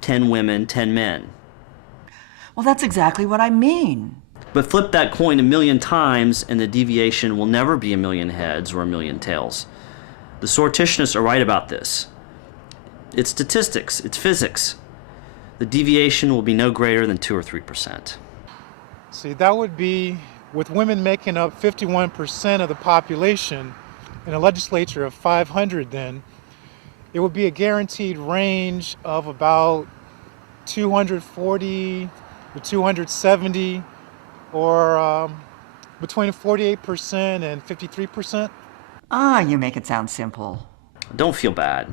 10 women, 10 men. Well, that's exactly what I mean. But flip that coin a million times and the deviation will never be a million heads or a million tails. The sortitionists are right about this. It's statistics, it's physics. The deviation will be no greater than 2 or 3%. See, that would be with women making up 51% of the population in a legislature of 500 then, it would be a guaranteed range of about 240 to 270 or between 48% and 53%. Ah, you make it sound simple. Don't feel bad.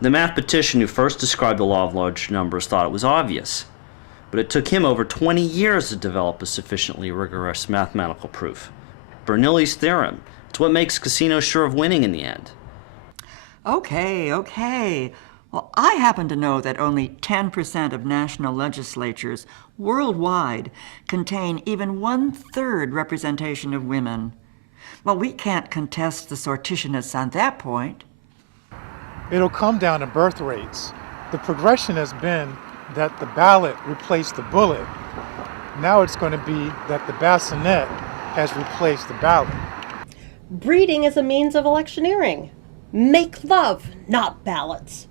The mathematician who first described the law of large numbers thought it was obvious, but it took him over 20 years to develop a sufficiently rigorous mathematical proof. Bernoulli's theorem. It's what makes casinos sure of winning in the end. Okay. Well, I happen to know that only 10% of national legislatures worldwide contain even 1/3 representation of women. Well, we can't contest the sortitionists on that point. It'll come down to birth rates. The progression has been that the ballot replaced the bullet. Now it's going to be that the bassinet has replaced the ballot. Breeding is a means of electioneering. Make love, not ballots.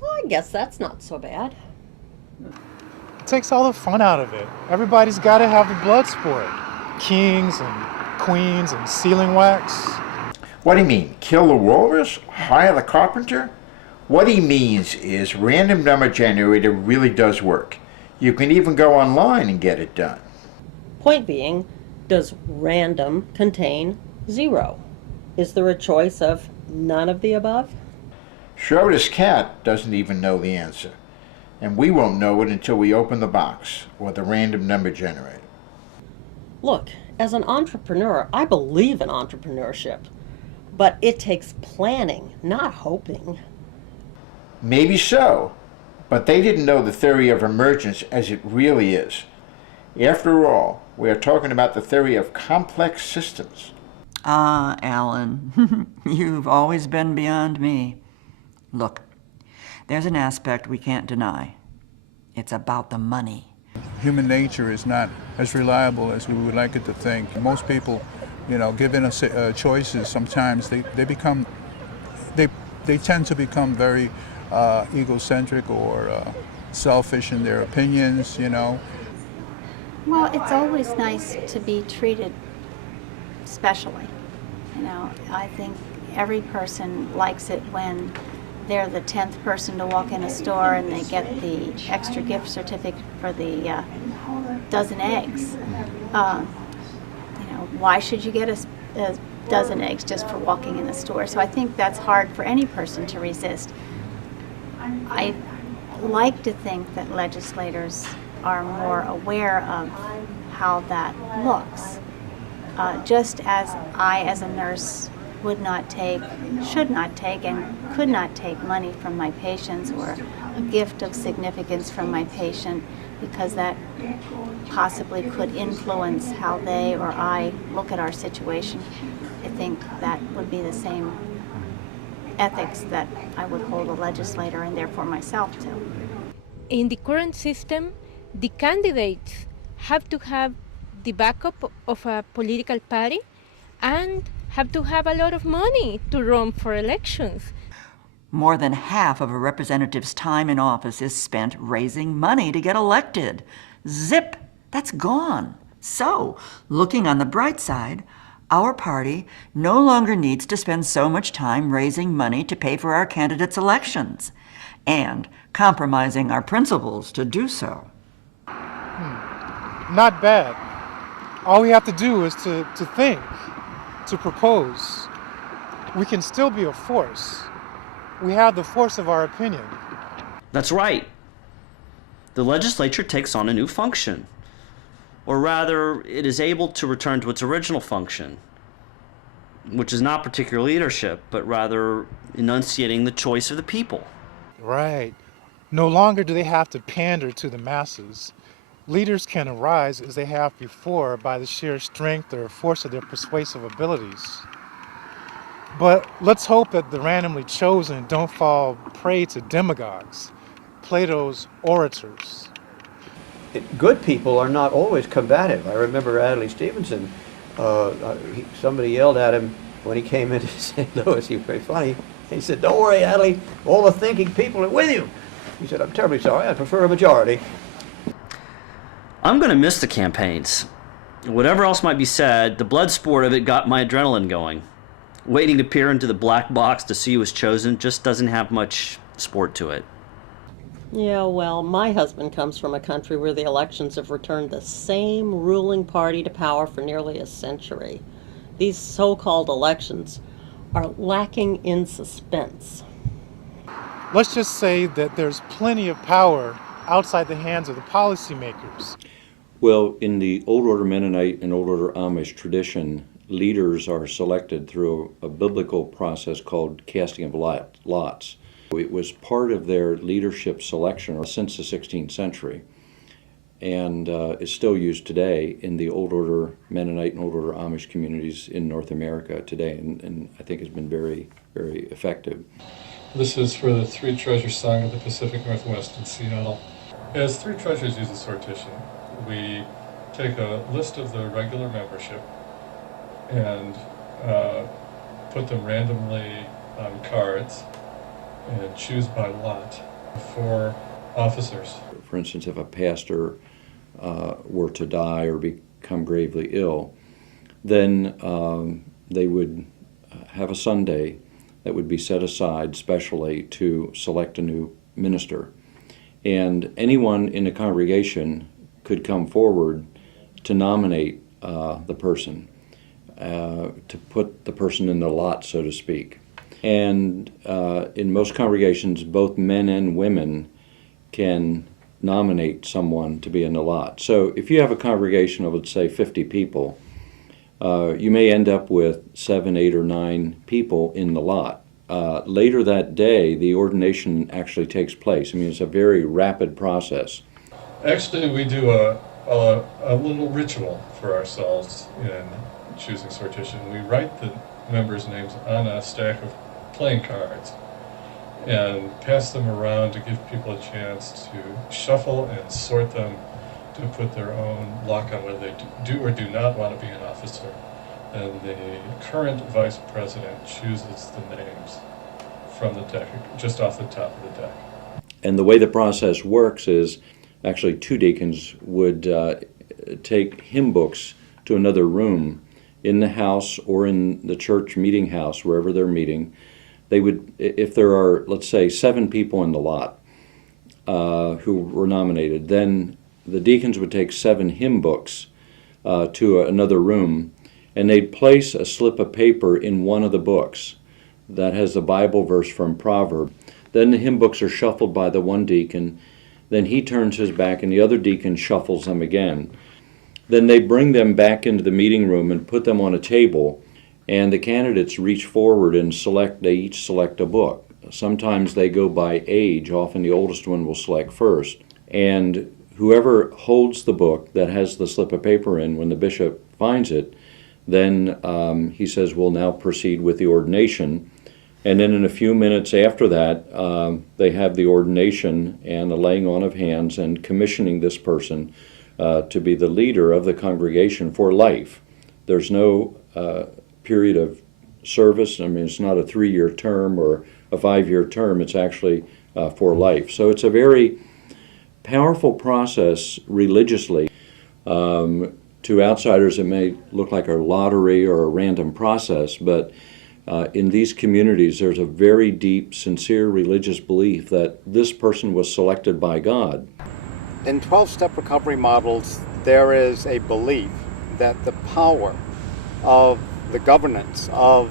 Well, I guess that's not so bad. It takes all the fun out of it. Everybody's got to have the blood sport. Kings and queens and sealing wax. What do you mean? Kill the walrus? Hire the carpenter? What he means is random number generator really does work. You can even go online and get it done. Point being, does random contain 0? Is there a choice of none of the above? Schroeder's cat doesn't even know the answer, and we won't know it until we open the box or the random number generator. Look, as an entrepreneur, I believe in entrepreneurship, but it takes planning, not hoping. Maybe so, but they didn't know the theory of emergence as it really is. After all, we are talking about the theory of complex systems. Ah, Alan, you've always been beyond me. Look, there's an aspect we can't deny. It's about the money. Human nature is not as reliable as we would like it to think. Most people, given us choices, sometimes they tend to become very egocentric or selfish in their opinions, Well, it's always nice to be treated specially. I think every person likes it when they're the 10th person to walk in a store and they get the extra gift certificate for the dozen eggs. Why should you get a dozen eggs just for walking in the store? So I think that's hard for any person to resist. I like to think that legislators are more aware of how that looks. Just as I, as a nurse, would not take, should not take, and could not take money from my patients or a gift of significance from my patient because that possibly could influence how they or I look at our situation. I think that would be the same ethics that I would hold a legislator and therefore myself to. In the current system, the candidates have to have the backup of a political party and have to have a lot of money to run for elections. More than half of a representative's time in office is spent raising money to get elected. Zip! That's gone. So, looking on the bright side, our party no longer needs to spend so much time raising money to pay for our candidates' elections and compromising our principles to do so. Not bad. All we have to do is to think, to propose. We can still be a force. We have the force of our opinion. That's right. The legislature takes on a new function. Or rather, it is able to return to its original function, which is not particular leadership, but rather enunciating the choice of the people. Right. No longer do they have to pander to the masses. Leaders can arise as they have before by the sheer strength or force of their persuasive abilities. But let's hope that the randomly chosen don't fall prey to demagogues, Plato's orators. Good people are not always combative. I remember Adlai Stevenson, somebody yelled at him when he came into St. Louis. He was very funny. He said, "Don't worry, Adlai, all the thinking people are with you." He said, "I'm terribly sorry, I prefer a majority." I'm going to miss the campaigns. Whatever else might be said, the blood sport of it got my adrenaline going. Waiting to peer into the black box to see who was chosen just doesn't have much sport to it. Yeah, well, my husband comes from a country where the elections have returned the same ruling party to power for nearly a century. These so-called elections are lacking in suspense. Let's just say that there's plenty of power outside the hands of the policymakers. Well, in the Old Order Mennonite and Old Order Amish tradition, leaders are selected through a biblical process called casting of lots. It was part of their leadership selection since the 16th century, and is still used today in the Old Order Mennonite and Old Order Amish communities in North America today, and I think has been very, very effective. This is for the Three Treasures Song of the Pacific Northwest in Seattle. As Three Treasures uses sortition, we take a list of the regular membership and put them randomly on cards and choose by lot 4 officers. For instance, if a pastor were to die or become gravely ill, then they would have a Sunday that would be set aside specially to select a new minister. And anyone in the congregation could come forward to nominate the person, to put the person in the lot, so to speak. And in most congregations, both men and women can nominate someone to be in the lot. So if you have a congregation of, let's say, 50 people, you may end up with 7, 8, or 9 people in the lot. Later that day, the ordination actually takes place. I mean, it's a very rapid process. Actually, we do a little ritual for ourselves in choosing sortition. We write the members' names on a stack of playing cards and pass them around to give people a chance to shuffle and sort them to put their own lock on whether they do or do not want to be an officer. And the current vice president chooses the names from the deck, just off the top of the deck. And the way the process works is actually 2 deacons would take hymn books to another room in the house or in the church meeting house, wherever they're meeting. They would, if there are, let's say, 7 people in the lot who were nominated, then the deacons would take 7 hymn books to another room, and they'd place a slip of paper in one of the books that has the Bible verse from Proverbs. Then the hymn books are shuffled by the one deacon, then he turns his back and the other deacon shuffles them again. Then they bring them back into the meeting room and put them on a table, and the candidates reach forward and they each select a book. Sometimes they go by age, often the oldest one will select first. And whoever holds the book that has the slip of paper in, when the bishop finds it, then he says, we'll now proceed with the ordination. And then in a few minutes after that, they have the ordination and the laying on of hands and commissioning this person to be the leader of the congregation for life. There's no period of service. I mean, it's not a 3-year term or a 5-year term. It's actually for life. So it's a very powerful process religiously. To outsiders, it may look like a lottery or a random process, but in these communities, there's a very deep, sincere religious belief that this person was selected by God. In 12-step recovery models, there is a belief that the power of the governance of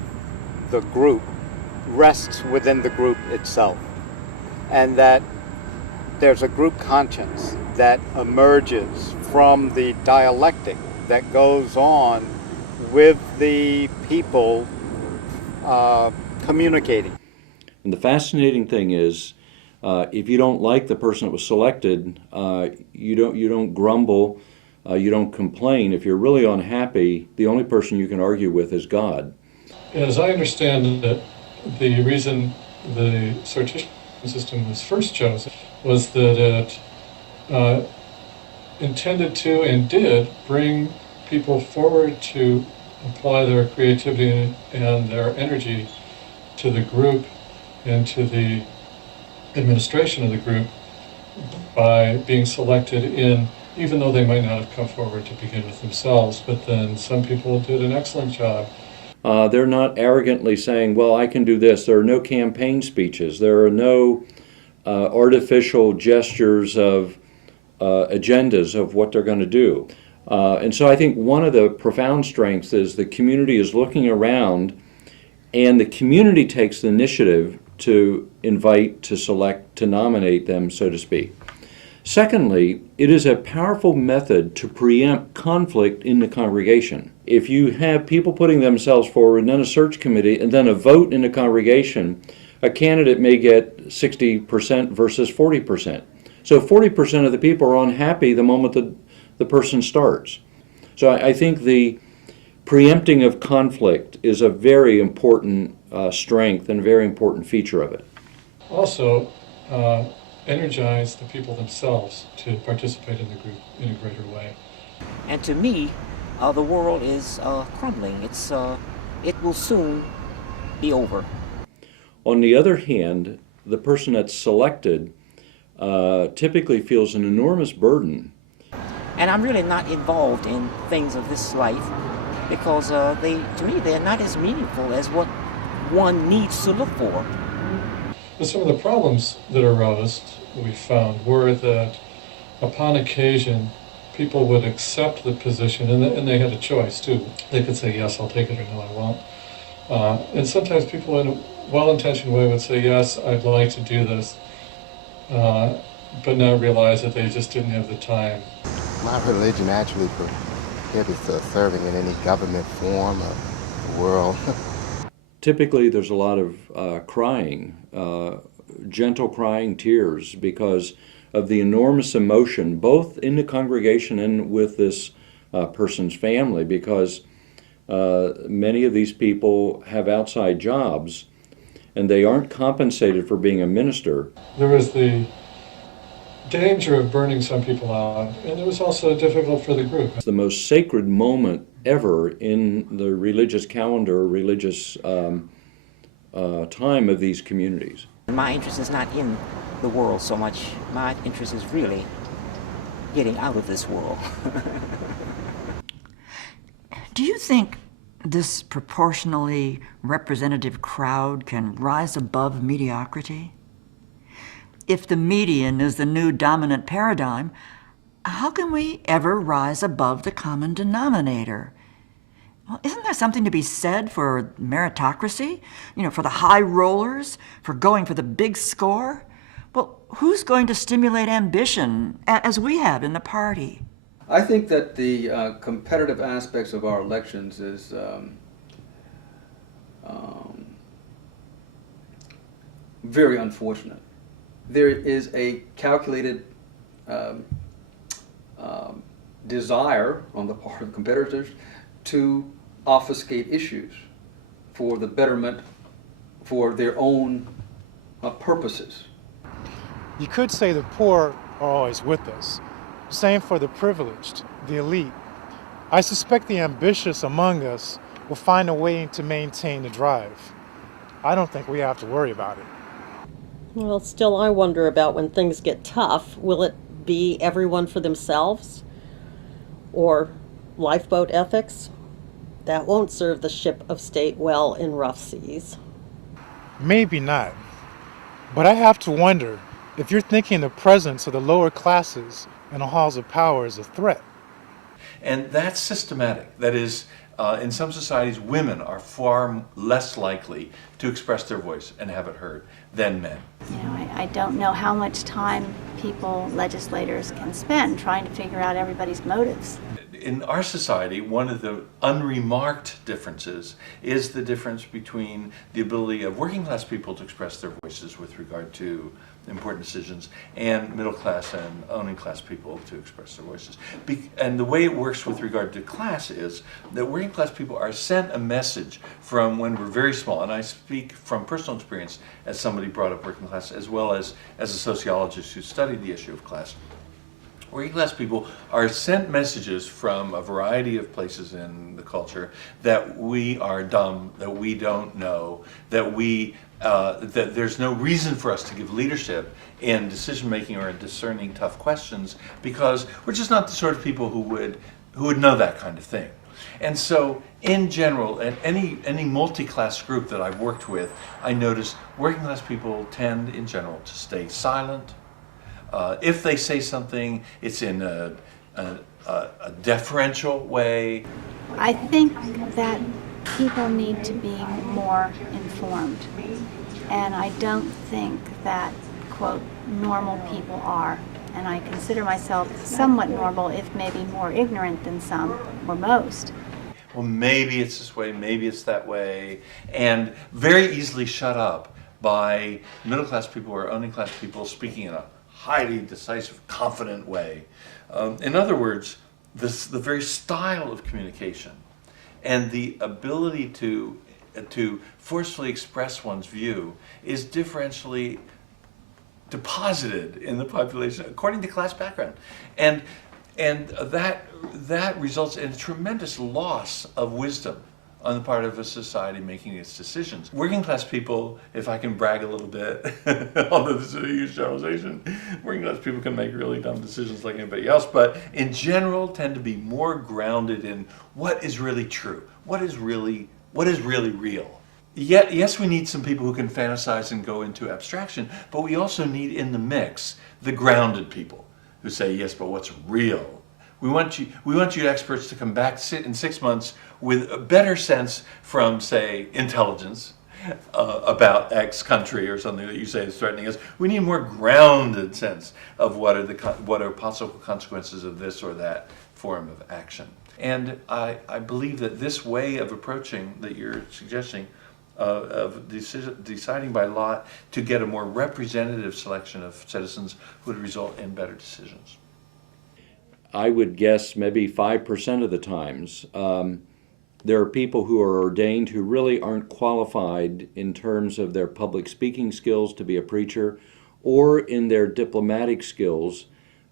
the group rests within the group itself, and that there's a group conscience that emerges from the dialectic that goes on with the people communicating. And the fascinating thing is, if you don't like the person that was selected, you don't grumble, you don't complain. If you're really unhappy, the only person you can argue with is God. As I understand it, the reason the sortition system was first chosen was that it intended to and did bring people forward to apply their creativity and their energy to the group and to the administration of the group by being selected in, even though they might not have come forward to begin with themselves, but then some people did an excellent job. They're not arrogantly saying, well, I can do this. There are no campaign speeches. There are no artificial gestures of agendas of what they're going to do. And so I think one of the profound strengths is the community is looking around and the community takes the initiative to invite, to select, to nominate them, so to speak. Secondly, it is a powerful method to preempt conflict in the congregation. If you have people putting themselves forward and then a search committee and then a vote in the congregation, a candidate may get 60% versus 40%. So 40% of the people are unhappy the moment the person starts. So I think the preempting of conflict is a very important strength and a very important feature of it. Also, energize the people themselves to participate in the group in a greater way. And to me, the world is crumbling. It will soon be over. On the other hand, the person that's selected typically feels an enormous burden. And I'm really not involved in things of this life because to me, they're not as meaningful as what one needs to look for. But some of the problems that arose, we found, were that upon occasion, people would accept the position, and they had a choice too. They could say, yes, I'll take it, or no, I won't. And sometimes people in a well-intentioned way would say, yes, I'd like to do this, but not realize that they just didn't have the time. My religion actually prohibits serving in any government form of the world. Typically, there's a lot of crying, gentle crying, tears, because of the enormous emotion, both in the congregation and with this person's family, because many of these people have outside jobs and they aren't compensated for being a minister. There was the danger of burning some people out, and it was also difficult for the group. It's the most sacred moment ever in the religious calendar, religious time of these communities. My interest is not in the world so much. My interest is really getting out of this world. Do you think this proportionally representative crowd can rise above mediocrity? If the median is the new dominant paradigm, how can we ever rise above the common denominator? Well, isn't there something to be said for meritocracy? You know, for the high rollers, for going for the big score? Well, who's going to stimulate ambition, as we have in the party? I think that the competitive aspects of our elections is very unfortunate. There is a calculated desire on the part of competitors to obfuscate issues for the betterment, for their own purposes. You could say the poor are always with us. Same for the privileged, the elite. I suspect the ambitious among us will find a way to maintain the drive. I don't think we have to worry about it. Well, still I wonder about when things get tough, will it be everyone for themselves? Or lifeboat ethics? That won't serve the ship of state well in rough seas. Maybe not. But I have to wonder if you're thinking the presence of the lower classes in the halls of power is a threat. And that's systematic. That is, in some societies, women are far less likely to express their voice and have it heard than men. You know, I don't know how much time legislators can spend trying to figure out everybody's motives. in our society, one of the unremarked differences is the difference between the ability of working class people to express their voices with regard to important decisions and middle class and owning class people to express their voices. And the way it works with regard to class is that working class people are sent a message from when we're very small, and I speak from personal experience as somebody brought up working class as well as a sociologist who studied the issue of class. Working class people are sent messages from a variety of places in the culture that we are dumb, that we don't know, that that there's no reason for us to give leadership in decision making or in discerning tough questions because we're just not the sort of people who would know that kind of thing. And so, in general, in any multi-class group that I've worked with, I notice working class people tend, in general, to stay silent. If they say something, it's in a deferential way. I think that people need to be more informed. And I don't think that, quote, normal people are. And I consider myself somewhat normal, if maybe more ignorant than some or most. Well, maybe it's this way, maybe it's that way, and very easily shut up by middle class people or owning class people speaking in a highly decisive, confident way. In other words, the very style of communication and the ability to forcefully express one's view is differentially deposited in the population according to class background. And that results in a tremendous loss of wisdom on the part of a society making its decisions. Working class people, if I can brag a little bit, although this is a huge generalization, working class people can make really dumb decisions like anybody else, but in general tend to be more grounded in what is really true, what is really real. Yet, yes, we need some people who can fantasize and go into abstraction, but we also need in the mix the grounded people who say, yes, but what's real? We want you experts to come back in 6 months with a better sense from, say, intelligence about X country or something that you say is threatening us. We need a more grounded sense of what are possible consequences of this or that form of action. And I believe that this way of approaching that you're suggesting of deciding by lot to get a more representative selection of citizens would result in better decisions. I would guess maybe 5% of the times there are people who are ordained who really aren't qualified in terms of their public speaking skills to be a preacher or in their diplomatic skills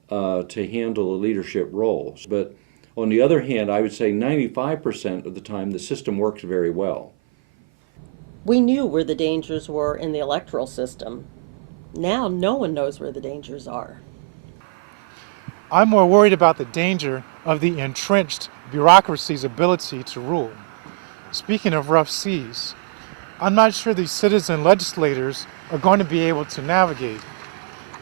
to handle the leadership roles. But on the other hand, I would say 95% of the time the system works very well. We knew where the dangers were in the electoral system. Now no one knows where the dangers are. I'm more worried about the danger of the entrenched bureaucracy's ability to rule. Speaking of rough seas, I'm not sure these citizen legislators are going to be able to navigate.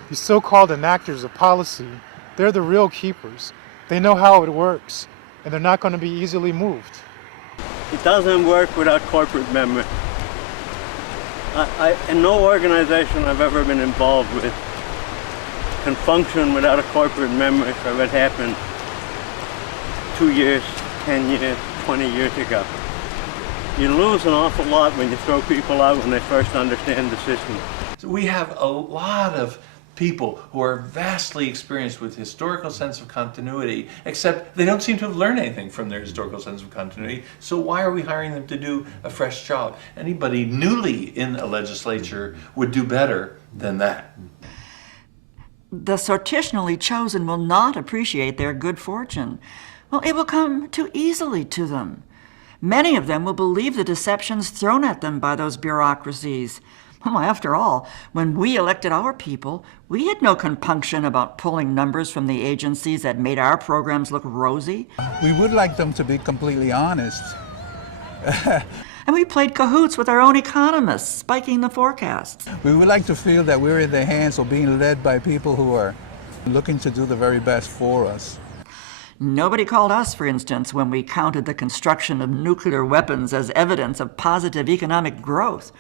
These so-called enactors of policy, they're the real keepers. They know how it works, and they're not going to be easily moved. It doesn't work without corporate members. In no organization I've ever been involved with can function without a corporate member. So it happened 2 years, 10 years, 20 years ago. You lose an awful lot when you throw people out when they first understand the system. So we have a lot of people who are vastly experienced with historical sense of continuity, except they don't seem to have learned anything from their historical sense of continuity, so why are we hiring them to do a fresh job? Anybody newly in a legislature would do better than that. The sortitionally chosen will not appreciate their good fortune. Well, it will come too easily to them. Many of them will believe the deceptions thrown at them by those bureaucracies. Well, after all, when we elected our people, we had no compunction about pulling numbers from the agencies that made our programs look rosy. We would like them to be completely honest. And we played cahoots with our own economists, spiking the forecasts. We would like to feel that we're in their hands or being led by people who are looking to do the very best for us. Nobody called us, for instance, when we counted the construction of nuclear weapons as evidence of positive economic growth,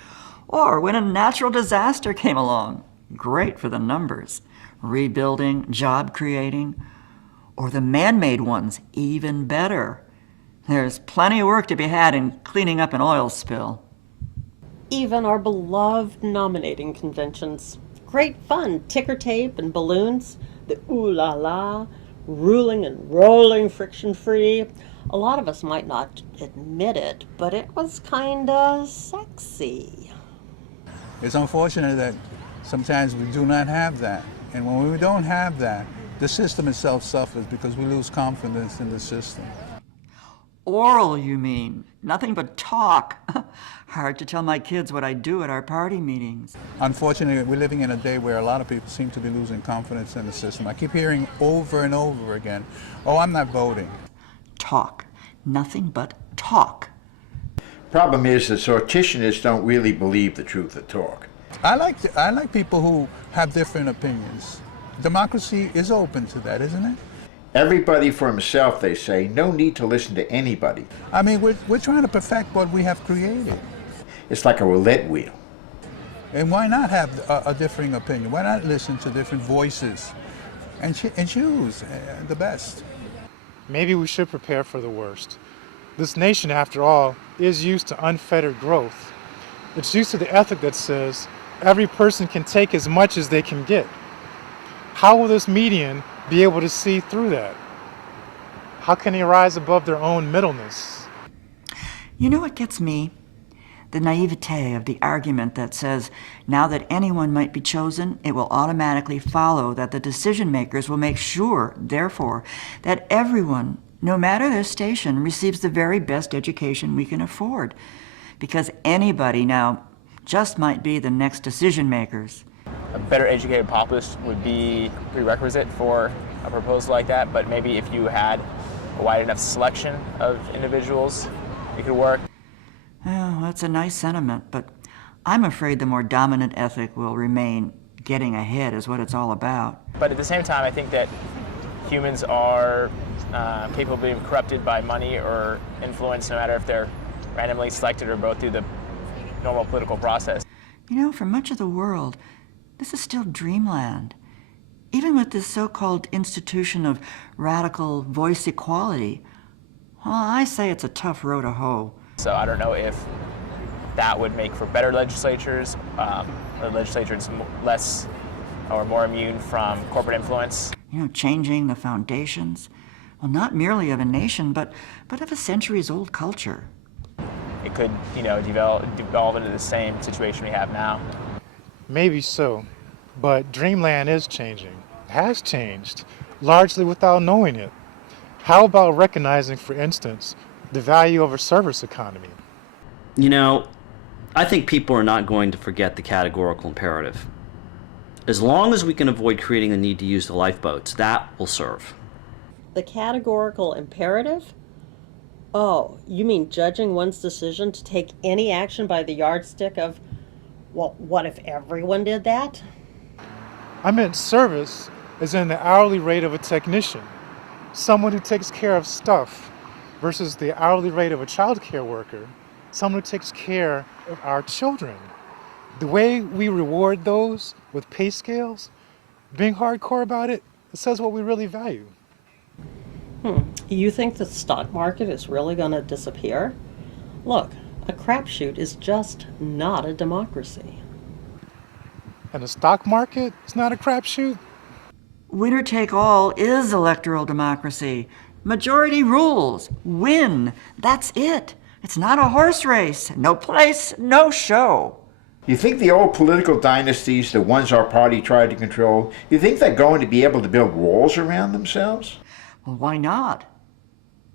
or when a natural disaster came along. Great for the numbers. Rebuilding, job creating. Or the man-made ones, even better. There's plenty of work to be had in cleaning up an oil spill. Even our beloved nominating conventions. Great fun, ticker tape and balloons, the ooh la la, ruling and rolling friction-free. A lot of us might not admit it, but it was kinda sexy. It's unfortunate that sometimes we do not have that. And when we don't have that, the system itself suffers because we lose confidence in the system. Oral, you mean? Nothing but talk. Hard to tell my kids what I do at our party meetings. Unfortunately, we're living in a day where a lot of people seem to be losing confidence in the system. I keep hearing over and over again, oh, I'm not voting. Talk. Nothing but talk. Problem is, the sortitionists don't really believe the truth of talk. I like people who have different opinions. Democracy is open to that, isn't it? Everybody for himself, they say. No need to listen to anybody. I mean, we're trying to perfect what we have created. It's like a roulette wheel. And why not have a differing opinion? Why not listen to different voices and choose the best? Maybe we should prepare for the worst. This nation, after all, is used to unfettered growth. It's used to the ethic that says every person can take as much as they can get. How will this median be able to see through that? How can they rise above their own middleness? You know what gets me? The naivete of the argument that says now that anyone might be chosen, it will automatically follow that the decision makers will make sure, therefore, that everyone, no matter their station, receives the very best education we can afford. Because anybody now just might be the next decision makers. A better educated populace would be prerequisite for a proposal like that, but maybe if you had a wide enough selection of individuals, it could work. Oh, that's a nice sentiment, but I'm afraid the more dominant ethic will remain getting ahead is what it's all about. But at the same time, I think that humans are capable of being corrupted by money or influence, no matter if they're randomly selected or both through the normal political process. You know, for much of the world, this is still dreamland. Even with this so-called institution of radical voice equality, well, I say it's a tough row to hoe. So I don't know if that would make for better legislatures, or legislatures less or more immune from corporate influence. You know, changing the foundations, well, not merely of a nation, but of a centuries-old culture. It could, devolve into the same situation we have now. Maybe so, but dreamland is changing, has changed, largely without knowing it. How about recognizing, for instance, the value of a service economy? You know, I think people are not going to forget the categorical imperative. As long as we can avoid creating the need to use the lifeboats, that will serve. The categorical imperative? Oh, you mean judging one's decision to take any action by the yardstick of, well, what if everyone did that? I meant service as in the hourly rate of a technician, someone who takes care of stuff, versus the hourly rate of a child care worker, someone who takes care of our children. The way we reward those with pay scales, being hardcore about it, it says what we really value. You think the stock market is really going to disappear? Look, a crapshoot is just not a democracy. And the stock market is not a crapshoot? Winner take all is electoral democracy. Majority rules. Win. That's it. It's not a horse race. No place, no show. You think the old political dynasties, the ones our party tried to control, you think they're going to be able to build walls around themselves? Well, why not?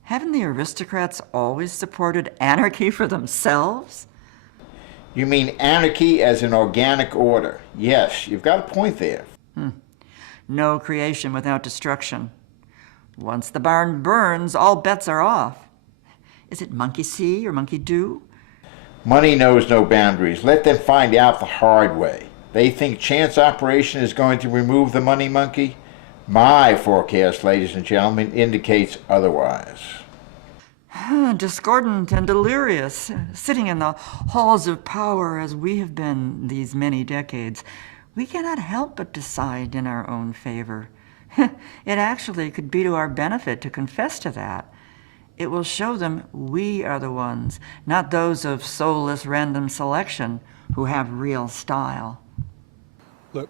Haven't the aristocrats always supported anarchy for themselves? You mean anarchy as an organic order? Yes, you've got a point there. No creation without destruction. Once the barn burns, all bets are off. Is it monkey see or monkey do? Money knows no boundaries. Let them find out the hard way. They think chance operation is going to remove the money monkey? My forecast, ladies and gentlemen, indicates otherwise. Discordant and delirious, sitting in the halls of power as we have been these many decades, we cannot help but decide in our own favor. It actually could be to our benefit to confess to that. It will show them we are the ones, not those of soulless random selection, who have real style. Look,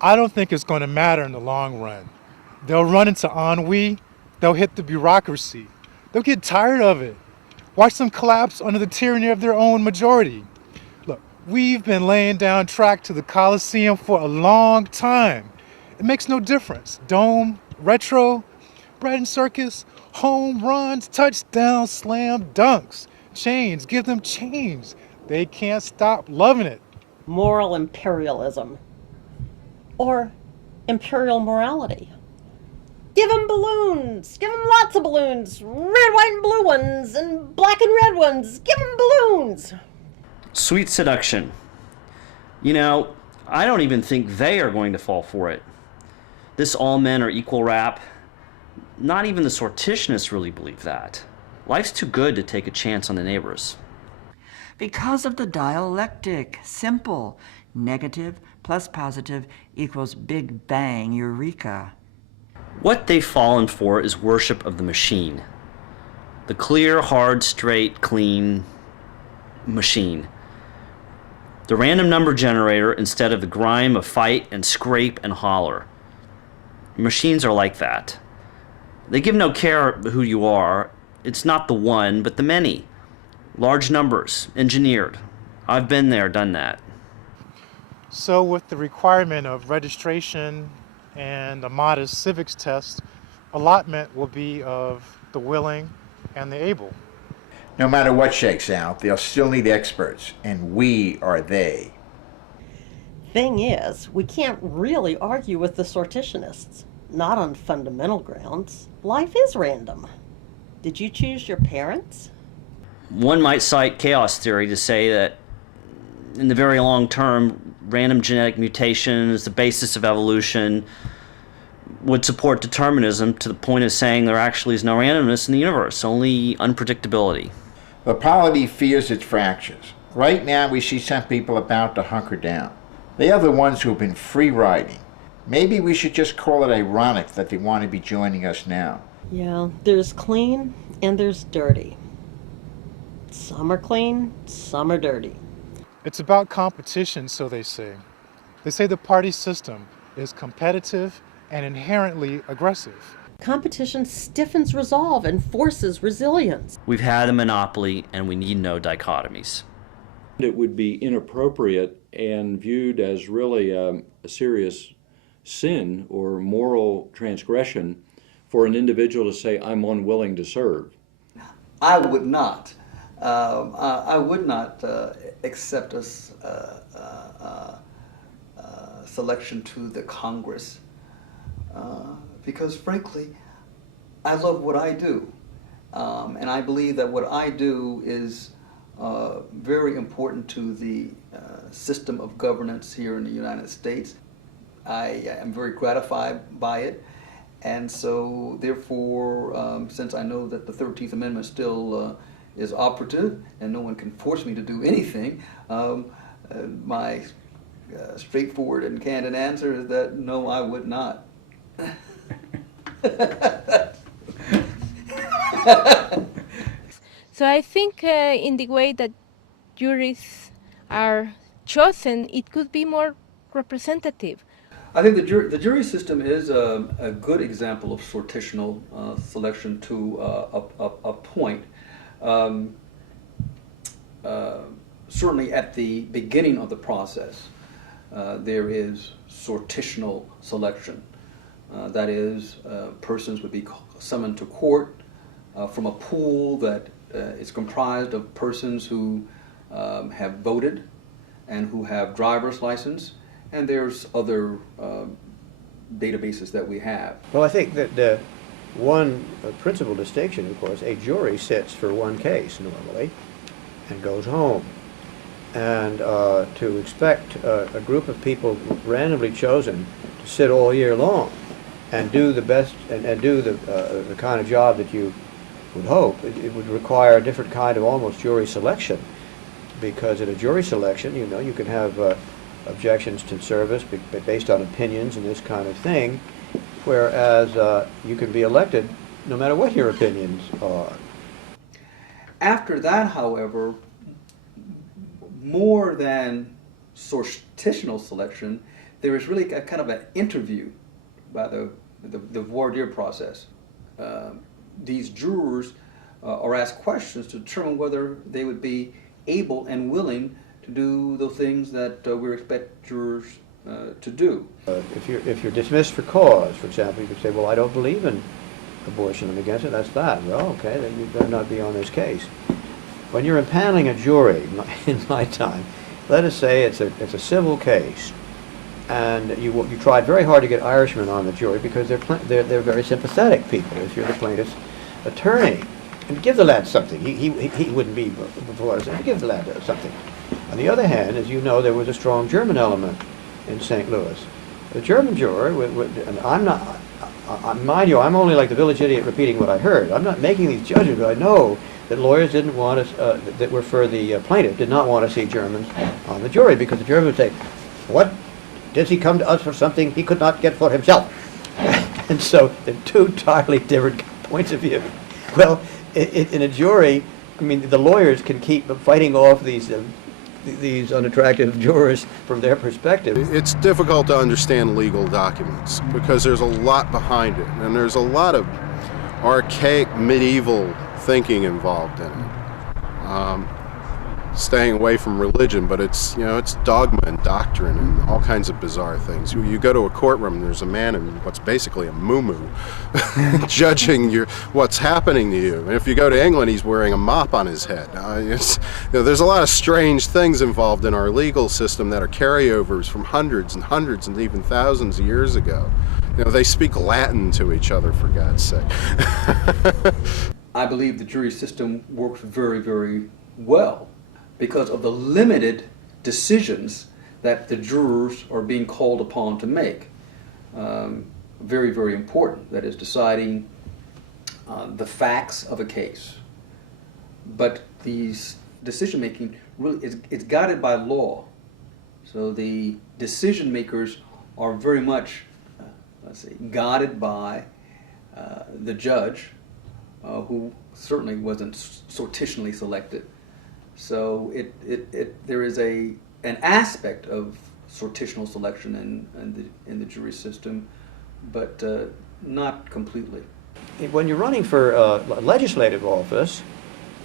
I don't think it's going to matter in the long run. They'll run into ennui, they'll hit the bureaucracy, they'll get tired of it. Watch them collapse under the tyranny of their own majority. Look, we've been laying down track to the Coliseum for a long time. It makes no difference. Dome, retro, bread and circus, home runs, touchdowns, slam dunks, chains, give them chains. They can't stop loving it. Moral imperialism. Or imperial morality. Give them balloons. Give them lots of balloons. Red, white, and blue ones, and black and red ones. Give them balloons. Sweet seduction. You know, I don't even think they are going to fall for it. This all men are equal rap, not even the sortitionists really believe that. Life's too good to take a chance on the neighbors. Because of the dialectic. Simple. Negative plus positive equals Big Bang, eureka. What they've fallen for is worship of the machine. The clear, hard, straight, clean machine. The random number generator instead of the grime of fight and scrape and holler. Machines are like that. They give no care who you are. It's not the one, but the many. Large numbers, engineered. I've been there, done that. So with the requirement of registration and a modest civics test, allotment will be of the willing and the able. No matter what shakes out, they'll still need experts, and we are they. Thing is, we can't really argue with the sortitionists. Not on fundamental grounds. Life is random. Did you choose your parents? One might cite chaos theory to say that in the very long term, random genetic mutation is the basis of evolution, would support determinism to the point of saying there actually is no randomness in the universe, only unpredictability. The polity fears its fractures. Right now we see some people about to hunker down. They are the ones who have been free riding. Maybe we should just call it ironic that they want to be joining us now. Yeah, there's clean and there's dirty. Some are clean, some are dirty. It's about competition, so they say. They say the party system is competitive and inherently aggressive. Competition stiffens resolve and forces resilience. We've had a monopoly and we need no dichotomies. It would be inappropriate and viewed as really a serious sin or moral transgression for an individual to say, I'm unwilling to serve. I would not. I would not accept a selection to the Congress because, frankly, I love what I do. And I believe that what I do is very important to the system of governance here in the United States. I am very gratified by it. And so, therefore, since I know that the 13th Amendment still is operative and no one can force me to do anything, my straightforward and candid answer is that no, I would not. So I think in the way that juries are chosen, it could be more representative. I think the jury system is a good example of sortitional selection to a point. Certainly at the beginning of the process, there is sortitional selection. That is, persons would be summoned to court from a pool that is comprised of persons who have voted and who have driver's license, and there's other databases that we have. Well, I think that the one principal distinction, of course, a jury sits for one case normally and goes home. And to expect a group of people randomly chosen to sit all year long and do the best and do the kind of job that you would hope, it would require a different kind of almost jury selection. Because in a jury selection, you know, you can have objections to service based on opinions and this kind of thing, whereas you can be elected no matter what your opinions are. After that, however, more than sortitional selection, there is really a kind of an interview by the voir dire process. These jurors are asked questions to determine whether they would be able and willing to do the things that we expect jurors to do. If you're dismissed for cause, for example, you could say, well, I don't believe in abortion, I'm against it, that's that. Well, okay, then you better not be on this case. When you're impaneling a jury, in my time, let us say it's a civil case, and you tried very hard to get Irishmen on the jury because they're very sympathetic people if you're the plaintiff's attorney. And give the lad something. He wouldn't be before us. Give the lad something. On the other hand, as you know, there was a strong German element in St. Louis. The German juror, and I'm not, mind you, I'm only like the village idiot repeating what I heard. I'm not making these judgments, but I know that lawyers didn't want us, that were for the plaintiff, did not want to see Germans on the jury because the German would say, what? Does he come to us for something he could not get for himself? And so they're two entirely different points of view. Well, in a jury, I mean, the lawyers can keep fighting off these unattractive jurors from their perspective. It's difficult to understand legal documents because there's a lot behind it, and there's a lot of archaic medieval thinking involved in it. Staying away from religion, but it's dogma and doctrine and all kinds of bizarre things. You go to a courtroom and there's a man in what's basically a muumuu judging what's happening to you. And if you go to England, he's wearing a mop on his head. There's a lot of strange things involved in our legal system that are carryovers from hundreds and hundreds and even thousands of years ago. They speak Latin to each other, for God's sake. I believe the jury system works very, very well because of the limited decisions that the jurors are being called upon to make. Very, very important. That is deciding the facts of a case. But these decision making really it's guided by law. So the decision makers are very much, guided by the judge, who certainly wasn't sortitionally selected. So there is an aspect of sortitional selection in the jury system, but not completely. When you're running for legislative office,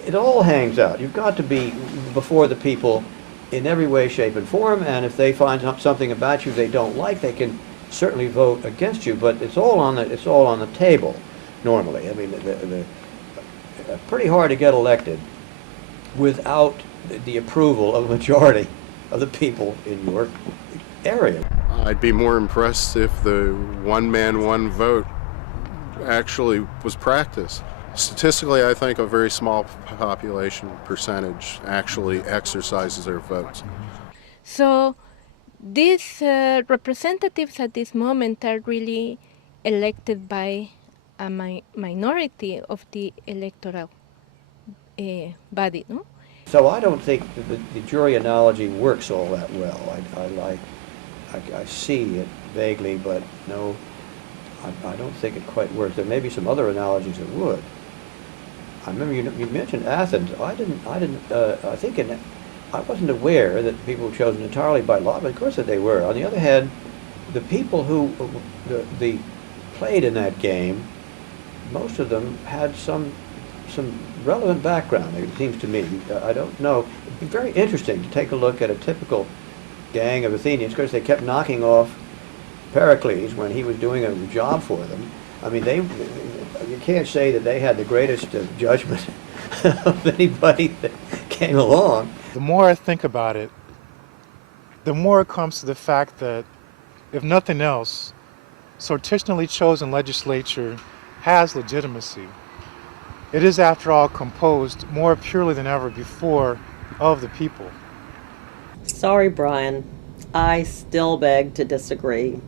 it all hangs out. You've got to be before the people in every way, shape, and form, and if they find something about you they don't like, they can certainly vote against you. But it's all on the table normally. I mean, pretty hard to get elected without the approval of a majority of the people in your area. I'd be more impressed if the one man, one vote actually was practiced. Statistically, I think a very small population percentage actually exercises their votes. So these representatives at this moment are really elected by a minority of the electoral body, no? So I don't think the jury analogy works all that well. I see it vaguely, but no, I don't think it quite works. There may be some other analogies that would. I remember you mentioned Athens. I wasn't aware that people were chosen entirely by law, but of course that they were. On the other hand, the people who the played in that game, most of them had some relevant background, it seems to me. I don't know. It'd be very interesting to take a look at a typical gang of Athenians. Of course, they kept knocking off Pericles when he was doing a job for them. I mean, you can't say that they had the greatest judgment of anybody that came along. The more I think about it, the more it comes to the fact that, if nothing else, sortitionally chosen legislature has legitimacy. It is, after all, composed more purely than ever before of the people. Sorry, Brian. I still beg to disagree.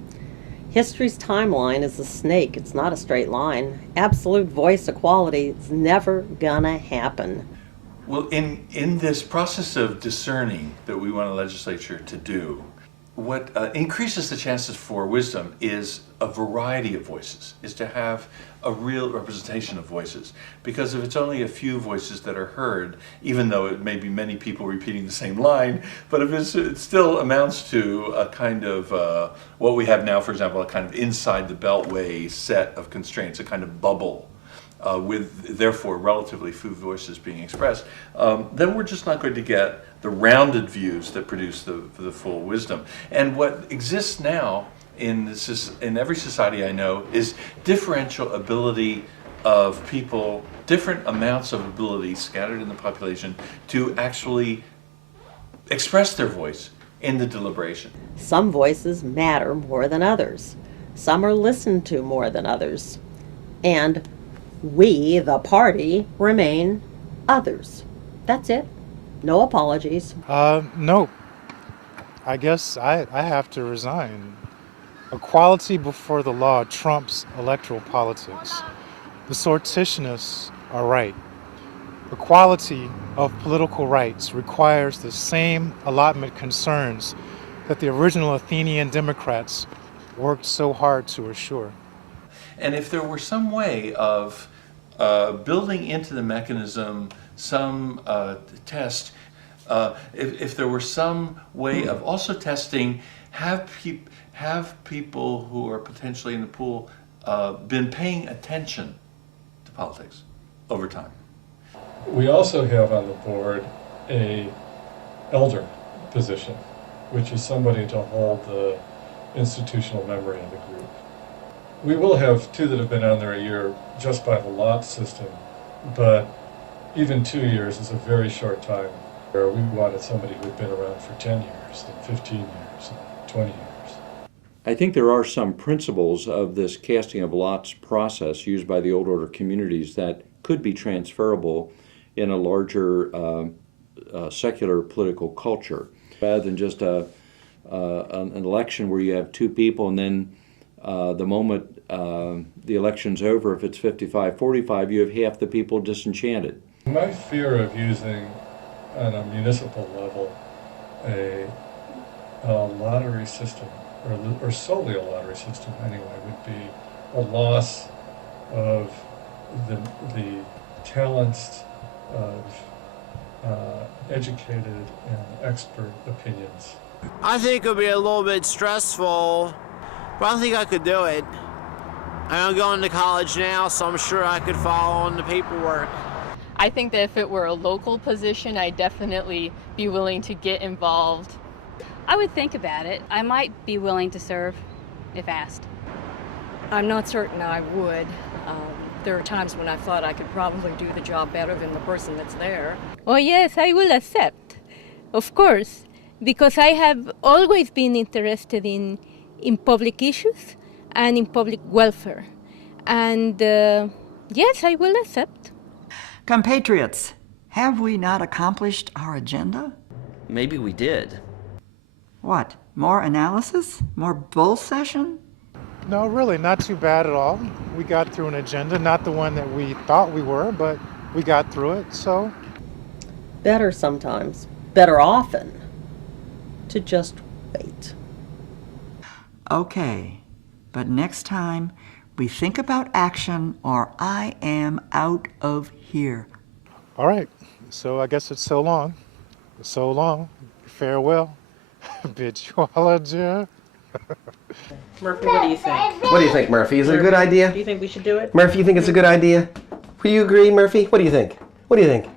History's timeline is a snake. It's not a straight line. Absolute voice equality is never gonna happen. Well, in this process of discerning that we want a legislature to do, what increases the chances for wisdom is a variety of voices, is to have a real representation of voices. Because if it's only a few voices that are heard, even though it may be many people repeating the same line, but if it still amounts to a kind of, what we have now, for example, a kind of inside the beltway set of constraints, a kind of bubble, with therefore relatively few voices being expressed, then we're just not going to get the rounded views that produce the full wisdom. And what exists now in every society I know is differential ability of people, different amounts of ability scattered in the population to actually express their voice in the deliberation. Some voices matter more than others. Some are listened to more than others. And we, the party, remain others. That's it. No apologies. No. I guess I have to resign. Equality before the law trumps electoral politics. The sortitionists are right. Equality of political rights requires the same allotment concerns that the original Athenian Democrats worked so hard to assure. And if there were some way of building into the mechanism some test, if there were some way of also testing, have people who are potentially in the pool been paying attention to politics over time? We also have on the board a elder position, which is somebody to hold the institutional memory of the group. We will have two that have been on there a year just by the lot system, but even 2 years is a very short time. We wanted somebody who had been around for 10 years, and 15 years, and 20 years. I think there are some principles of this casting of lots process used by the Old Order communities that could be transferable in a larger secular political culture, rather than just an election where you have two people and then the moment the election's over, if it's 55-45, you have half the people disenchanted. My fear of using, on a municipal level, a lottery system, or solely a lottery system anyway, would be a loss of the talents of educated and expert opinions. I think it would be a little bit stressful, but I don't think I could do it. I'm going to college now, so I'm sure I could follow on the paperwork. I think that if it were a local position, I'd definitely be willing to get involved. I would think about it. I might be willing to serve if asked. I'm not certain I would. There are times when I thought I could probably do the job better than the person that's there. Oh yes, I will accept, of course, because I have always been interested in public issues and in public welfare. And yes, I will accept. Compatriots, have we not accomplished our agenda? Maybe we did. What, more analysis? More bull session? No, really, not too bad at all. We got through an agenda, not the one that we thought we were, but we got through it, so. Better sometimes, better often, to just wait. Okay, but next time we think about action or I am out of here. All right, so I guess it's so long. So long. Farewell. Bid you all adieu. Murphy, what do you think? What do you think, Murphy? Is it a good idea? Do you think we should do it? Murphy, you think it's a good idea? Do you agree, Murphy? What do you think? What do you think?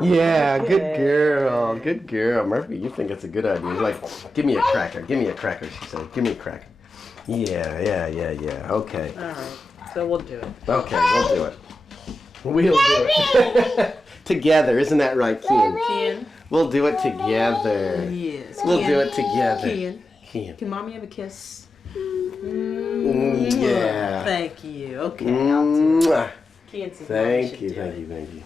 Yeah, good girl. Good girl. Murphy, you think it's a good idea. You're like, give me a cracker. Give me a cracker, she said. Give me a cracker. Yeah. Okay. All right, so we'll do it. Okay, we'll do it. We'll do it. Together, isn't that right, Kian? Kian. We'll do it together. Yes. We'll do it together. Kian. Can Mommy have a kiss? Yeah. Thank you. Okay, I'll do it. Kian says Mommy should do it. Thank you.